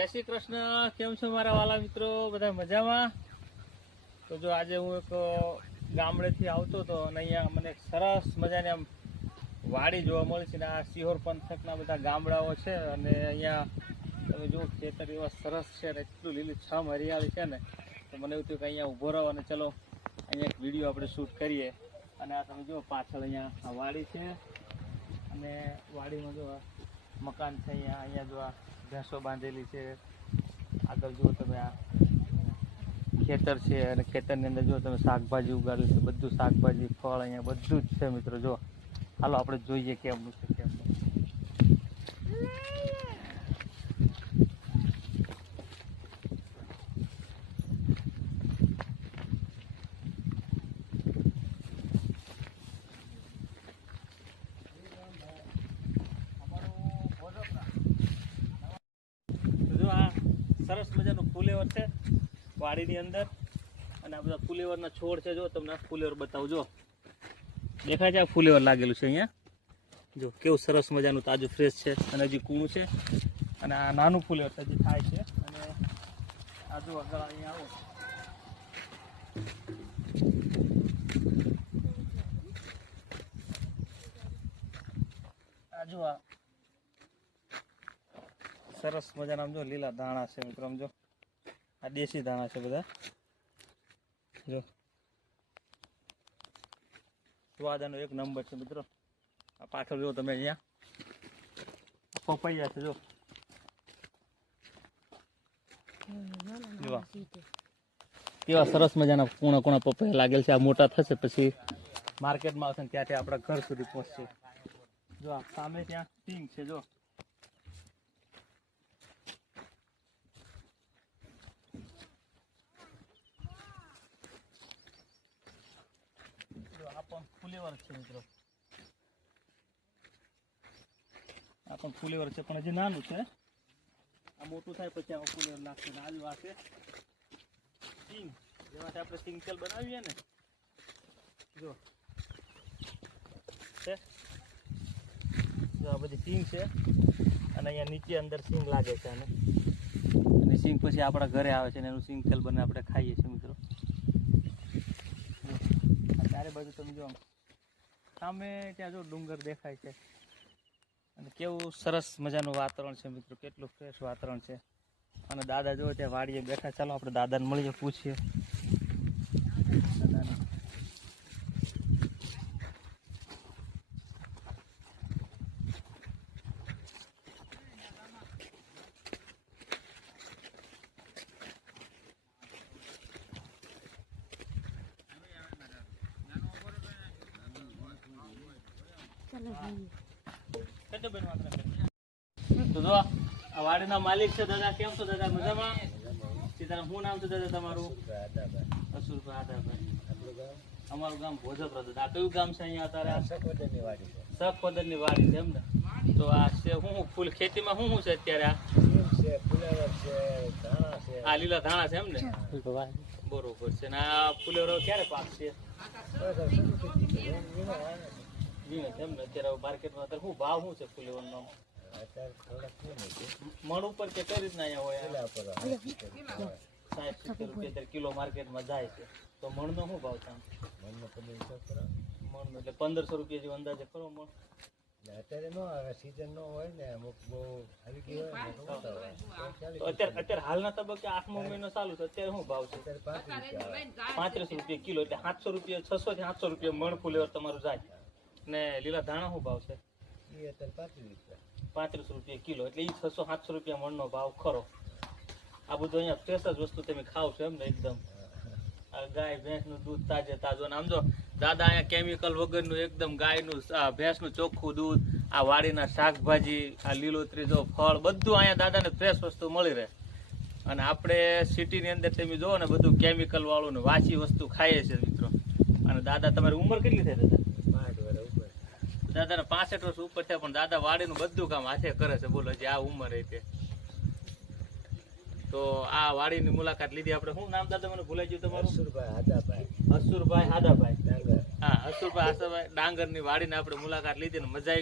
જય શ્રી કૃષ્ણ. કેમ છો મારા વાલા મિત્રો? બધા મજામાં? તો જો આજે હું એક ગામડેથી આવતો હતો અને અહીંયા મને સરસ મજાની આમ વાડી જોવા મળી છે ને આ સિહોર પંથકના બધા ગામડાઓ છે અને અહીંયા તમે જો ખેતર એવા સરસ છે ને એટલું લીલું છમ હરિયાળી છે ને, તો મને એવું થયું કે અહીંયા ઊભો રહો અને ચલો અહીંયા એક વીડિયો આપણે શૂટ કરીએ. અને આ તમે જો પાછળ અહીંયા આ વાડી છે. અને વાડીમાં જો મકાન છે, અહીંયા અહીંયા જો આ ભેંસો બાંધેલી છે. આગળ જુઓ તમે આ ખેતર છે અને ખેતરની અંદર જો તમે શાકભાજી ઉગાડ્યું છે, બધું શાકભાજી, ફળ અહીંયા બધું જ છે મિત્રો જો હાલો, આપણે જોઈએ કેમનું છે કેમનું તો જો આ સરસ મજાનું ફુલેવર છે, વાડીની અંદર. અને આ બધા ફુલેવરના છોડ છે, જો, તમને ફુલેવર બતાવજો દેખાય છે આ ફુલેવર લાગેલું છે અહીંયા? જો, કેવું સરસ મજાનું તાજું ફ્રેશ છે, અને હજી કૂણું છે. અને આ નાનું ફુલેવર હજી થાય છે. અને આ જો આગળ અહીંયા આવો. આ આ સરસ મજાના જો લીલા ધાણા છે મિત્રો આમ આ દેશી ધાણા છે બધા જો સ્વાદ આનો એક નંબર છે મિત્રો આ પાછળ જો તમે અહીંયા। પપૈયા છે જો જો આ. કેવા સરસ મજાના કુણા કુણા પપૈયા લાગેલ છે. આ મોટા થશે પછી માર્કેટમાં આવશે ને ત્યાંથી આપણા ઘર સુધી પહોંચશે. જો આ સામે ત્યાં સિંગ છે, જો. જો વર્ક છે મિત્રો. આ પણ ફુલેવર છે, પણ હજી નાનું છે. આ મોટું થાય પછી આમાં ફૂલેવર નાખશે ને આજુ આ છે સિંગ, જેમાંથી આપણે સિંગ બનાવીએ ને. જો. છે? જો આ બધી સિંગ છે. અને અહીંયા નીચે અંદર સિંગ લાગે છે અને સિંગ પછી આપણા ઘરે આવે છે અને એનું સિંગ તેલ બને આપણે ખાઈએ છીએ મિત્રો. આ ચારે બાજુ તમે જો સામે ત્યાં જો ડુંગર દેખાય છે. અને કેવું સરસ મજાનું વાતાવરણ છે મિત્રો, કેટલું ફ્રેશ વાતાવરણ છે. અને દાદા જો ત્યાં વાડીએ બેઠા, ચાલો આપણે દાદાને મળીએ, પૂછીએ દાદાને આ વાડીના માલિક છે દાદા. કેમ છો દાદા? મજામાં? સીતારામ શું નામ છે દાદા તમારું? અસુરભાઈ આદાભાઈ અમારું ગામ ભોજપરા દાદા આ કયું ગામ છે અહીંયા અત્યારે? આ સખપદરની વાડી છે એમ ને? તો આ છે શું? ફૂલ ખેતીમાં શું શું છે અત્યારે આ? આ લીલા ધાણા છે એમ ને? બરોબર છે. ને આ ફુલેરો ક્યારે પાકશે? છે. એમ ને અત્યારે માર્કેટમાં અત્યારે શું ભાવ શું છે ફુલેવરનો મણ ઉપર કે કઈ રીતના અહીંયા હોય સાઠ સિત્તેર રૂપિયા કિલો માર્કેટમાં જાય છે. તો મણનો શું ભાવ છે આમ? મણનો એટલે પંદરસો રૂપિયા જેવો અંદાજે ખરો મણ. અત્યારે નો આવે સીઝન નો હોય ને અમુક બહુ આવી ગઈ હોય ને તો અત્યારે અત્યારે હાલના તબક્કે આઠમો મહિનો ચાલુ છે અત્યારે શું ભાવ છે? પાંત્રીસ રૂપિયા કિલો એટલે સાતસો રૂપિયા છસો થી સાતસો રૂપિયા મણ ફૂલેવર તમારું જાય. ને લીલા ધાણા શું ભાવ છે? એ અત્યારે પાંત્રીસ રૂપિયા. પાંત્રીસ રૂપિયા કિલો. એટલે એ છસો સાતસો રૂપિયા મણનો ભાવ ખરો. આ બધું અહીંયા ફ્રેશ જ વસ્તુ તમે ખાવ છો એમ ને એકદમ. આ ગાય ભેંસનું દૂધ તાજે તાજો. આમ જો દાદા અહીંયા કેમિકલ વગરનું એકદમ ગાયનું આ ભેંસનું ચોખ્ખું દૂધ આ વાડીના શાકભાજી આ લીલોતરી જો ફળ બધું અહીંયા દાદાને ફ્રેશ વસ્તુ મળી રહે. અને આપણે સિટીની અંદર તમે જુઓ ને બધું કેમિકલ વાળું ને વાસી વસ્તુ ખાઈએ છીએ મિત્રો. અને દાદા તમારી ઉંમર કેટલી થઈ દાદા દાદાને પાસઠ વર્ષ ઉપર થયા પણ દાદા વાડીનું બધું કામ હાથે કરે છે. બોલો જે આ ઉંમર તે તો આ વાડીની મુલાકાત લીધી આપણે. શું નામ દાદા મને ભૂલાઈ ગયું તમારું? અસુરભાઈ હાદાભાઈ. હસુરભાઈ હાદાભાઈ. ડાંગર. હા હસુરભાઈ હાદાભાઈ. ડાંગરની વાડીને આપણે મુલાકાત લીધી ને મજા આવી